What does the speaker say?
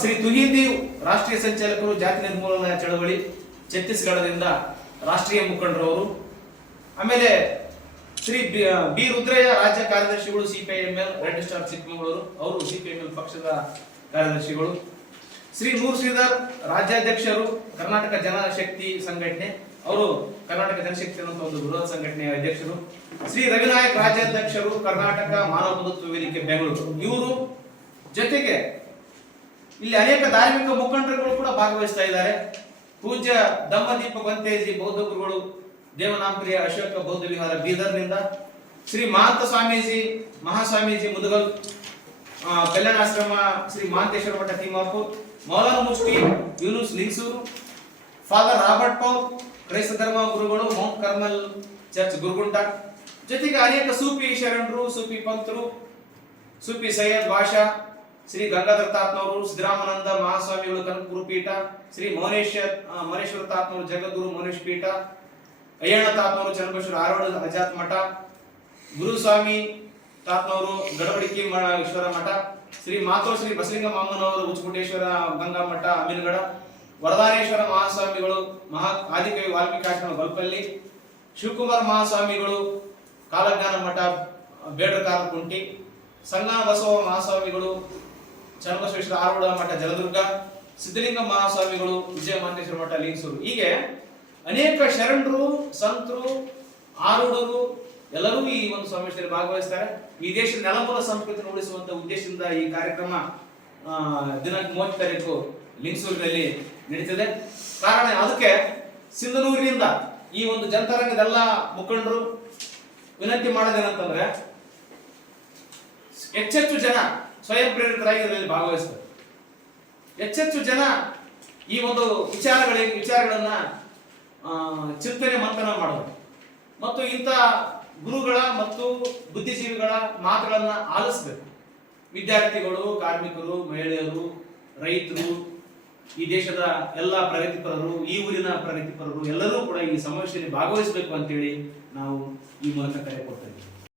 ಶ್ರೀ ತುಹಿಂದೇವ್ ರಾಷ್ಟ್ರೀಯ ಸಂಚಾಲಕರು ಜಾತಿ ನಿರ್ಮೂಲನಾ ಚಳವಳಿ ಛತ್ತೀಸ್ಗಢದಿಂದ ರಾಷ್ಟ್ರೀಯ ಮುಖಂಡರವರು. ಆಮೇಲೆ ಶ್ರೀ ಬಿ ರುದ್ರಯ್ಯ ರಾಜ್ಯ ಕಾರ್ಯದರ್ಶಿಗಳು ಸಿಪಿಐಎಂಎಲ್ ರೆಡ್ ಸ್ಟಾರ್ ಚಿಕ್ಕಮಗಳೂರು, ಅವರು ಸಿಪಿಐಎಂಎಲ್ ಪಕ್ಷದ ಕಾರ್ಯದರ್ಶಿಗಳು. ಶ್ರೀ ನೂರ್ ಶ್ರೀಧರ್ ರಾಜ್ಯಾಧ್ಯಕ್ಷರು, ಕರ್ನಾಟಕ ಜನಶಕ್ತಿ ಸಂಘಟನೆ, ಅವರು ಕರ್ನಾಟಕ ಜನಶಕ್ತಿ ಅನ್ನುವಂತ ಒಂದು ಬೃಹತ್ ಸಂಘಟನೆಯ ಅಧ್ಯಕ್ಷರು. ಶ್ರೀ ರವಿನಾಯಕ್ ರಾಜ್ಯಾಧ್ಯಕ್ಷರು, ಕರ್ನಾಟಕ ಮಾನವ ಬಂಧುತ್ವ ವೇದಿಕೆ, ಬೆಂಗಳೂರು. ಇವರು ಜೊತೆಗೆ ಇಲ್ಲಿ ಅನೇಕ ಧಾರ್ಮಿಕ ಮುಖಂಡರುಗಳು ಕೂಡ ಭಾಗವಹಿಸ್ತಾ ಇದ್ದಾರೆ. ಪೂಜ್ಯ ದಮ್ಮದೀಪ ಬಂತೇಜಿ ಬೌದ್ಧ ಗುರುಗಳು ದೇವನಾಂಪ್ರಿಯ ಅಶೋಕ ಬೌದ್ಧ ವಿಹಾರ ಬೀದರ್ನಿಂದ, ಶ್ರೀ ಮಹಾಂತ ಸ್ವಾಮೀಜಿ, ಮಹಾಸ್ವಾಮೀಜಿ ಮುದುಗಲ್ ಕಲ್ಯಾಣಾಶ್ರಮ ಶ್ರೀ ಮಹಾಂತೇಶ್ವರ ಮಠ Thimmapu, Maulana Mushti Yunus Lingsugur father Robert Paul, ಕ್ರೈಸ್ತ ಧರ್ಮ ಗುರುಗಳು, ಮೌಂಟ್ ಕರ್ಮಲ್ ಚರ್ಚ್ ಗುರುಗುಂಟ. ಜೊತೆಗೆ ಅನೇಕ ಸೂಫಿ ಶರಣರು, ಸೂಫಿ ಪಂತರು ಸೂಫಿ ಸೈಯದ್ ಬಾಷಾ ಶ್ರೀ ಗಂಗಾಧರ ತಾತ್ನವರು, ಸಿದ್ದರಾಮಾನಂದ ಮಹಾಸ್ವಾಮಿಗಳು ಕನಕಪುರ ಪೀಠ, ಶ್ರೀ ಮೌನೇಶ್ವರ ಮೌನೇಶ್ವರ ತಾತ್ನವರು, ಜಗದ್ಗುರು ಮೌನೇಶ್ ಪೀಠ, ಅಯ್ಯಣ್ಣ ತಾತ್ನವರು, ಚನ್ನಬಸವೇಶ್ವರ ಆರೋಡ ಅಜಾತ್ ಮಠ, ಗುರುಸ್ವಾಮಿ ತಾತ್ನವರು, ಗಡಬಡಿಕೆ ಈಶ್ವರ ಮಠ, ಶ್ರೀ ಮಾತೋ ಶ್ರೀ ಬಸಲಿಂಗ ಮಾಮನವರು ಗಂಗಾ ಮಠ, ಅಮೀನ್ಗಡ, ವರದಾನೇಶ್ವರ ಮಹಾಸ್ವಾಮಿಗಳು, ಮಹಾ ಆದಿಕವಿ ವಾಲ್ಮೀಕಿ ಆಶ್ರಮ ಬಲ್ಪಲ್ಲಿ ಶಿವಕುಮಾರ ಮಹಾಸ್ವಾಮಿಗಳು, ಕಾಲಜ್ಞಾನ ಮಠ ಬೇಡರ ಕುಂಟಿ ಸಂಗಮ ಬಸವ ಮಹಾಸ್ವಾಮಿಗಳು ಚನ್ನಬಸವೇಶ್ವರ ಆರೋಡ ಮಠ ಜಲದುರ್ಗ, ಸಿದ್ಧಲಿಂಗ ಮಹಾಸ್ವಾಮಿಗಳು ವಿಜಯ ಮಾಂತೇಶ್ವರ ಮಠ ಲಿಂಗಸೂರು ಹೀಗೆ ಅನೇಕ ಶರಣರು, ಸಂತರು, ಆರೂಢರು ಎಲ್ಲರೂ ಈ ಒಂದು ಸಮಾವೇಶದಲ್ಲಿ ಭಾಗವಹಿಸ್ತಾರೆ. ಈ ದೇಶದ ನೆಲಮೂಲ ಸಂಸ್ಕೃತಿ ಉಳಿಸುವಂತ ಉದ್ದೇಶದಿಂದ ಈ ಕಾರ್ಯಕ್ರಮ ದಿನಾಂಕ ಮೂವತ್ತು ತಾರೀಕು ಲಿಂಗಸೂರಿನಲ್ಲಿ ನಡೀತದೆ. ಕಾರಣ ಅದಕ್ಕೆ ಸಿಂಧನೂರಿನಿಂದ ಈ ಒಂದು ಜನತರಂಗದೆಲ್ಲ ಮುಖಂಡರು ವಿನಂತಿ ಮಾಡೋದೇನಂತಂದ್ರೆ ಹೆಚ್ಚೆಚ್ಚು ಜನ ಸ್ವಯಂ ಪ್ರೇರಿತರಾಗಿ ಇದರಲ್ಲಿ ಭಾಗವಹಿಸ್ತಾರೆ. ಹೆಚ್ಚೆಚ್ಚು ಜನ ಈ ಒಂದು ವಿಚಾರಗಳಿಗೆ ವಿಚಾರಗಳನ್ನ ಚಿಂತನೆ ಮಂಥನ ಮಾಡೋದು. ಮತ್ತು ಇಂಥ ಗುರುಗಳ ಮತ್ತು ಬುದ್ಧಿಜೀವಿಗಳ ಮಾತುಗಳನ್ನ ಆಲಿಸ್ಬೇಕು. ವಿದ್ಯಾರ್ಥಿಗಳು, ಕಾರ್ಮಿಕರು, ಮಹಿಳೆಯರು, ರೈತರು, ಈ ದೇಶದ ಎಲ್ಲ ಪ್ರಗತಿಪರರು, ಈ ಊರಿನ ಪ್ರಗತಿಪರರು ಎಲ್ಲರೂ ಕೂಡ ಈ ಸಮಾವೇಶದಲ್ಲಿ ಭಾಗವಹಿಸಬೇಕು ಅಂತೇಳಿ ನಾವು ಈ ಮೂಲಕ ಕರೆ ಕೊಡ್ತಾ